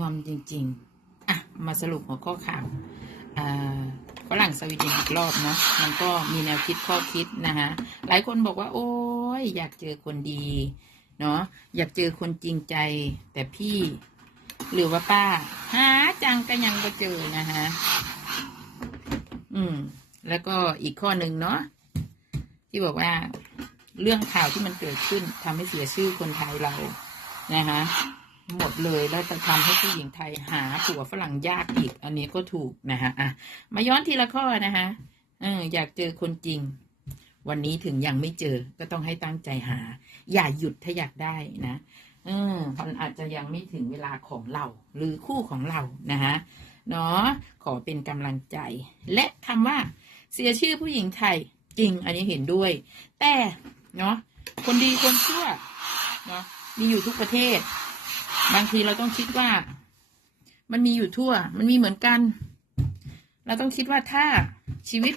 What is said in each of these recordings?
งอมจริง ๆ อะ มาสรุปหัวข้อข่าวอ่าฝรั่งสวีเดนอีกรอบเนาะมันก็มีแนวคิดข้อคิดนะคะหลายคนบอกว่า โอ้ยอยากเจอคนดีเนาะอยากเจอคนจริงใจ แต่พี่หรือว่าป้า หาจังก็ยังไม่เจอนะคะอืม แล้วก็อีกข้อหนึ่งเนาะที่บอกว่า เรื่องข่าวที่มันเกิดขึ้นทำให้เสียชื่อคนไทยเรานะคะ หมดเลยแล้วจะทำให้ผู้หญิงไทยหาผัวฝรั่งยากอีก อันนี้ก็ถูกนะคะอะมาย้อนทีละข้อนะคะเอออยากเจอคนจริง วันนี้ถึงยังไม่เจอก็ต้องให้ตั้งใจหา อย่าหยุดถ้าอยากได้นะเออมันอาจจะยังไม่ถึงเวลาของเรา หรือคู่ของเรานะคะเนาะขอเป็นกำลังใจ และคำว่า เสียชื่อผู้หญิงไทยจริง อันนี้เห็นด้วย แต่เนาะคนดีคนชั่วเนาะมีอยู่ทุกประเทศ บางทีเราต้องคิดว่า มันมีอยู่ทั่ว มันมีเหมือนกัน เราต้องคิดว่าถ้าชีวิต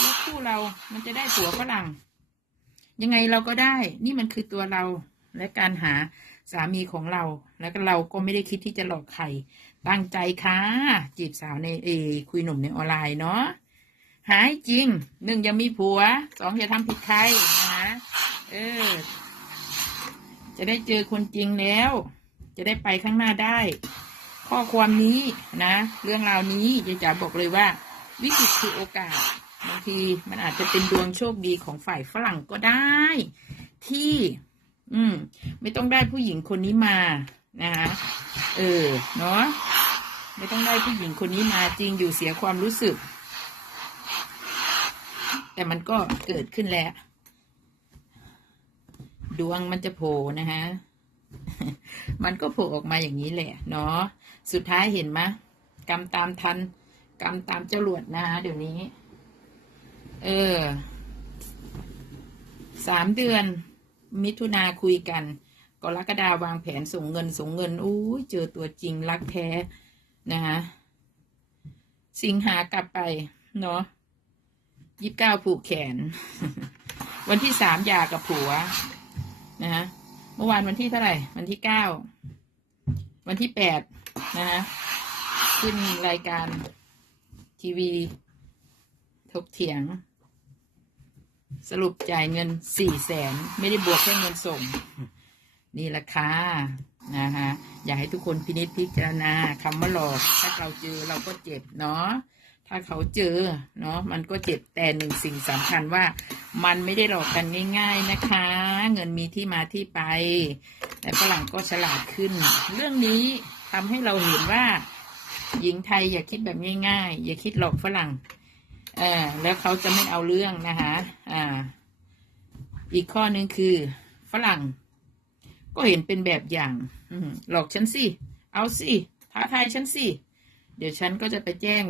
และคู่เรา มันจะได้ผัวฝรั่ง ยังไงเราก็ได้ นี่มันคือตัวเรา และการหาสามีของเรา แล้วก็เราก็ไม่ได้คิดที่จะหลอกใคร ตั้งใจค่ะจีบสาวในเออคุยหนุ่มในออนไลน์เนาะ หายจริง หนึ่งอย่ามีผัว สองอย่าทำผิดใครนะ เออ จะได้เจอคนจริงแล้ว จะได้ไปข้างหน้าได้ ข้อความนี้นะ เรื่องราวนี้ยายจ๋าบอกเลยว่า วิกฤตคือโอกาสบางทีมันอาจจะเป็นดวงโชคดีของฝ่ายฝรั่งก็ได้ ที่ อืม ไม่ต้องได้ผู้หญิงคนนี้มานะคะเออเนาะไม่ต้องได้ผู้หญิงคนนี้มาจริงอยู่เสียความรู้สึก แต่มันก็เกิดขึ้นแล้ว ดวงมันจะโผล่นะฮะ มันก็โผล่ออกมาอย่างนี้แหละเนาะสุดท้ายเห็นไหมกรรมตามทันกรรมตามเจ้าหลวดนะฮะเดี๋ยวนี้ เออสามเดือน มิถุนาคุยกันกรกฎาวางแผนส่งเงินส่งเงินอู้เจอตัวจริงรักแท้นะคะสิงหากลับไปเนาะยี่สิบเก้าผูกแขน วันที่สามยากับผัว นะฮะ เมื่อวานวันที่เท่าไหร่ วันที่เก้า วันที่แปดนะฮะขึ้นรายการทีวี ถกเถียง สรุปจ่ายเงินสี่แสนไม่ได้บวกแค่เงินส่ง นี่แหละค่ะนะฮะอยากให้ทุกคนพินิจพิจารณาคำว่าหลอก ถ้าเราเจอเราก็เจ็บเนาะถ้าเขาเจอเนาะมันก็เจ็บแต่หนึ่งสิ่งสำคัญว่า มันไม่ได้หลอกกันง่าย ๆนะคะ เงินมีที่มาที่ไป แต่ฝรั่งก็ฉลาดขึ้น เรื่องนี้ทำให้เราเห็นว่า หญิงไทยอย่าคิดแบบง่ายๆ อย่าคิดหลอกฝรั่งเออแล้วเขาจะไม่เอาเรื่องนะคะอ่า อีกข้อหนึ่งคือ ฝรั่ง ก็เห็นเป็นแบบอย่างอืหลอกฉันสิเอาสิท้าทายฉันสิเดี๋ยวฉันก็จะไปแจ้ง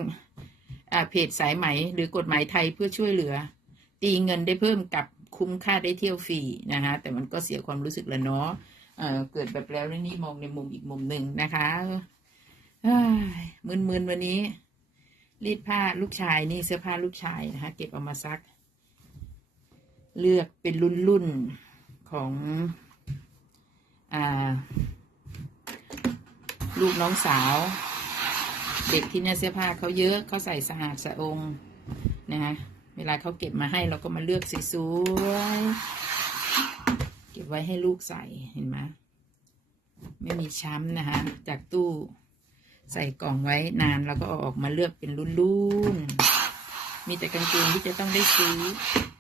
อ่าเพจสายไหมหรือกฎหมายไทยเพื่อช่วยเหลือ ตีเงินได้เพิ่มกับคุ้มค่าได้เที่ยวฟรีนะคะแต่มันก็เสียความรู้สึกแล้วเนาะเเกิดแบบแล้วนี่มองในมุมอีกมุมหนึ่งนะคะมึนๆวันนี้ รีดผ้าลูกชายนี่เสื้อผ้าลูกชายนะคะเก็บเอามาซัก เลือกเป็นรุ่นๆของอ่าลูกน้องสาว เด็กที่เนี่ยเสื้อผ้าเขาเยอะเขาใส่สะอาดสะองนะคะ เวลาเขาเก็บมาให้เราก็มาเลือกสวยๆ เก็บไว้ให้ลูกใส่เห็นไหมไม่มีช้ำนะคะ จากตู้ใส่กล่องไว้นานแล้วก็เอาออกมาเลือกเป็นรุ่นๆ มีแต่กางเกงที่จะต้องได้ซื้อ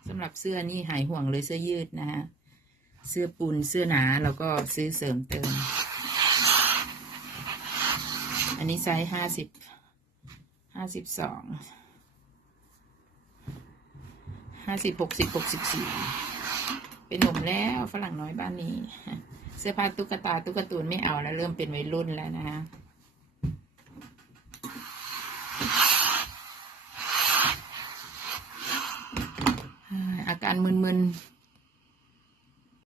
สำหรับเสื้อนี่หายห่วงเลยเสื้อยืดนะคะเสื้อปูนเสื้อหนาเราก็ซื้อเสริมเติม อันนี้ไซส์ห้าสิบห้าสิบสอง ห้าสิบหกสิบหกสิบสี่เป็นหนุ่มแล้วฝรั่งน้อยบ้านนี้ เสื้อผ้าตุ๊กตาตุ๊กตูนไม่เอาแล้วเริ่มเป็นวัยรุ่นแล้วนะฮะอาการมึนๆ